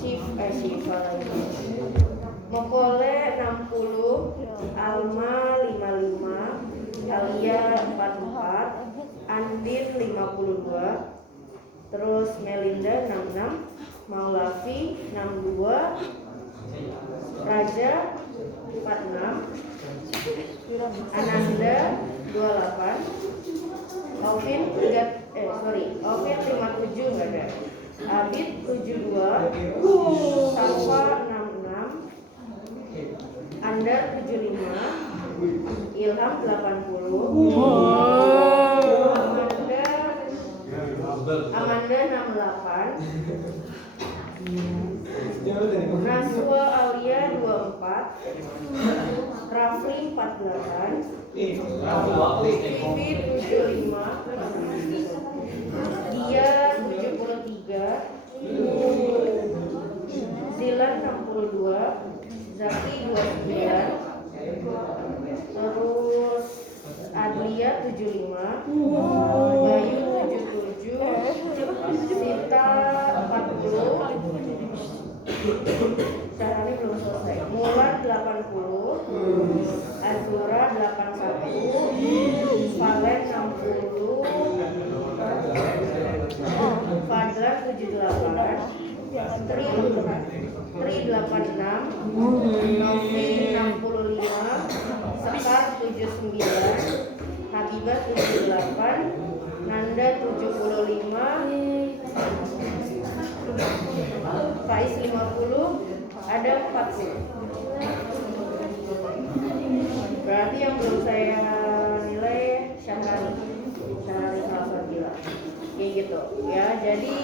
Shiva lagi. Mokole 60, Alma 55, Alia 44, Andin 52, terus Melinda 66, Maulafi 62, Raja 46, Ananda 28, Ovin 57 nggak ada, Abid 72, Safa 66, Andar 75, Ilham 80, Amanda 68, Naswa Alia 24, Rafli 48, Vivi 75, Dia 73, Zilan 62, Zaki 29, terus Adlia 75, Bayu 77, Sita 40, Syahrini belum selesai, Mulan 80, Azura 81, Valen 60, Fadlan 78, Tri 86, Novi 65, Sekar 79, Habibah 78, Nanda 75, Faiz 50, ada 40. Berarti yang belum saya nilai Syahrini Salsabila. Kayak gitu ya. Jadi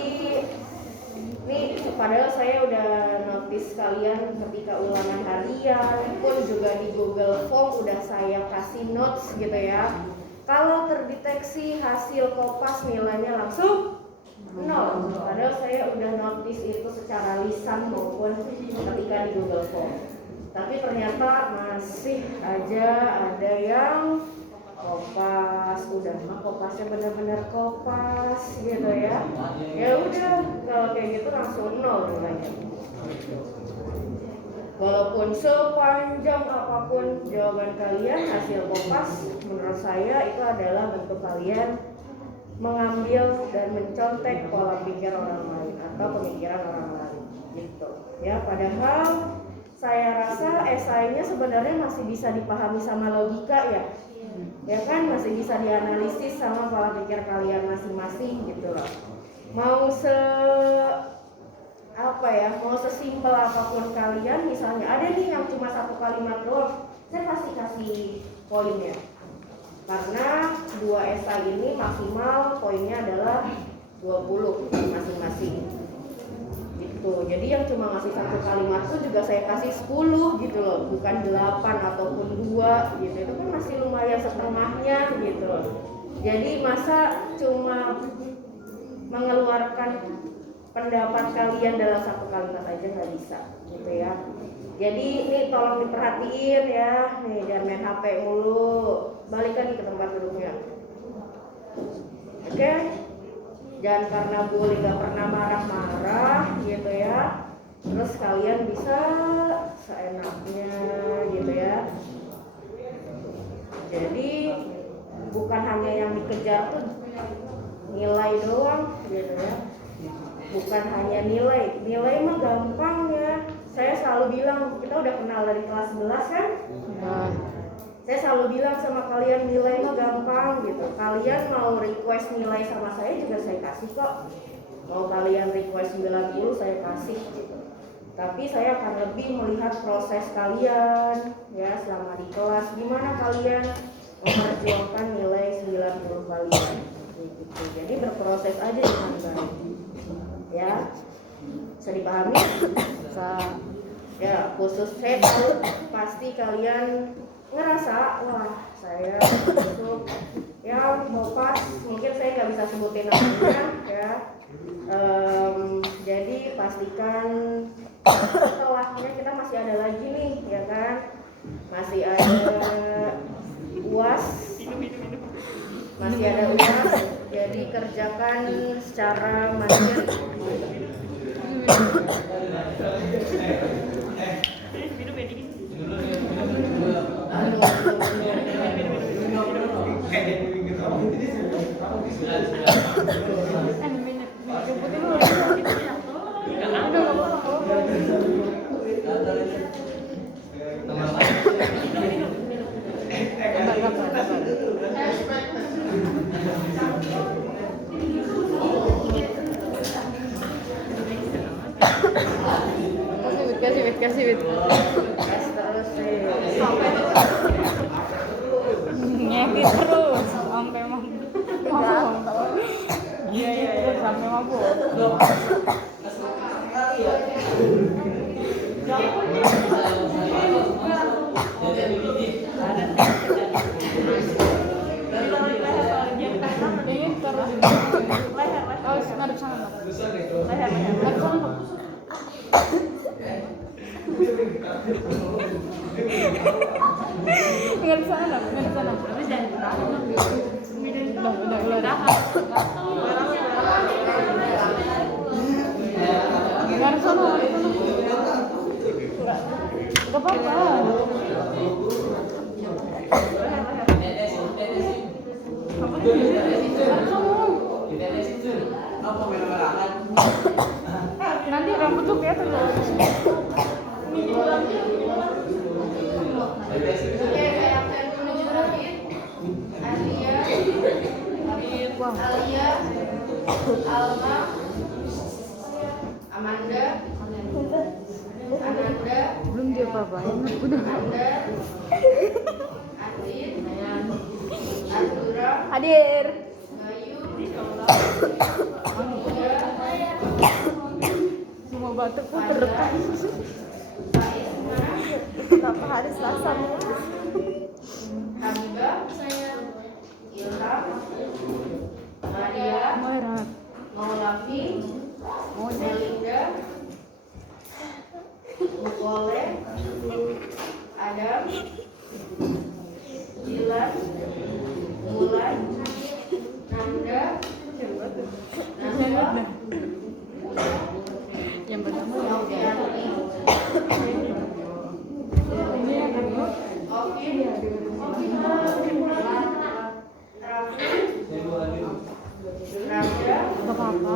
ini padahal saya udah notice kalian ketika ulangan harian pun juga di Google Form udah saya kasih notes gitu ya. Kalau terdeteksi hasil kopas nilainya langsung 0. Padahal saya udah notice itu secara lisan maupun ketika di Google Form. Tapi ternyata masih aja ada yang kopas, udah mah kopasnya benar-benar kopas gitu ya. Ya udah kalau kayak gitu langsung 0 nilainya. Walaupun sepanjang apapun jawaban kalian, hasil kopas menurut saya itu adalah bentuk kalian mengambil dan mencontek pola pikir orang lain atau pemikiran orang lain gitu ya. Padahal saya rasa esainya sebenarnya masih bisa dipahami sama logika ya kan, masih bisa dianalisis sama pola pikir kalian masing-masing gitu loh. Mau sesimpel apapun kalian, misalnya ada nih yang cuma satu kalimat doang, saya pasti kasih poinnya. Karena 2 esai ini maksimal poinnya adalah 20 masing-masing gitu. Jadi yang cuma ngasih satu kalimat tuh juga saya kasih 10 gitu loh, bukan 8 ataupun 2 gitu. Itu kan masih lumayan setengahnya gitu loh. Jadi masa cuma mengeluarkan pendapat kalian dalam satu kalimat aja nggak bisa gitu ya. Jadi ini tolong diperhatiin ya, nih jangan main HP mulu, balikan ke tempat duduknya. Oke? Jangan karena bully gak pernah marah-marah gitu ya, terus kalian bisa seenaknya gitu ya. Jadi bukan hanya yang dikejar tuh nilai doang gitu ya. Bukan hanya nilai mah gampang ya. Saya selalu bilang, kita udah kenal dari kelas 11 kan? Saya selalu bilang sama kalian, nilai mah gampang gitu. Kalian mau request nilai sama saya juga saya kasih kok. Mau kalian request 90 saya kasih gitu. Tapi saya akan lebih melihat proses kalian ya selama di kelas, gimana kalian memperjuangkan nilai 90 kalian gitu. Jadi berproses aja dengan baik. Ya. Bisa dipahami? Ya, khusus saya tahu pasti kalian ngerasa, wah saya masuk yang kopas, mungkin saya nggak bisa sebutin namanya ya. Jadi pastikan setelahnya kita masih ada lagi nih ya kan, masih ada UAS, jadi kerjakan secara mandiri. Aku dulu. Udah apa-apa. Kasih wit. Ngedit terus sampai mabuk. Iya sampai mabuk. Ini taruh di leher. Oh, ngadep sana. Leher. Ngadep sana. Ngadep sana. Terus jangan ditahan. Udah. Ngadep sana. Gak apa-apa. Nanti rambut tuh kelihatan loh. Alia, Alma, Amanda, Ananda, belum dia apa-apain, udah. Anda, Adit, Azura, hadir. Bayu, semua batuk pun terekam. Kenapa hari Selasa? Hamida, Ilham, Maria, Maulafi, Melinda, Bukole, Adam, Jilan, Mulan, Nanda, Nanda, yang pertama Noviani, ini yang kedua, Oke, Rafi, Raja, apa-apa,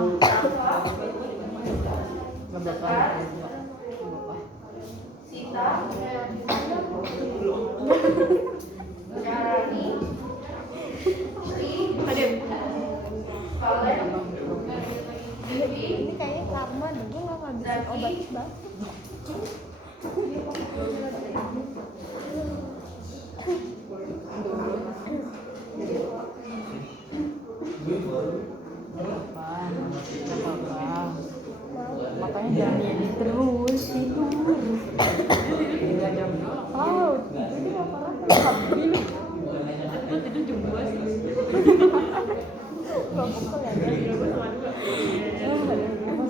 Sita, Syarani, Sri, Valen, Vivi, ini kayaknya lama deh, gue gak ngabisin obat bang. Makanya jangan diedit terus, tidur. Oh, ini mau parah kan? Aku tidur jam 2 sih. Gak pukul ya?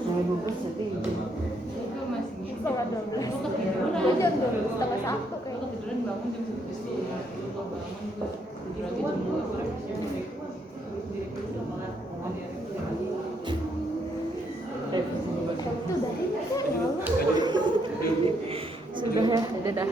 Saya bubuk setidur. Itu masih setengah 12. Aku jam 12, setengah 1 kayaknya. Ketiduran bangun jam 11. Tidur lagi jam 2. Sudah ya, dadah.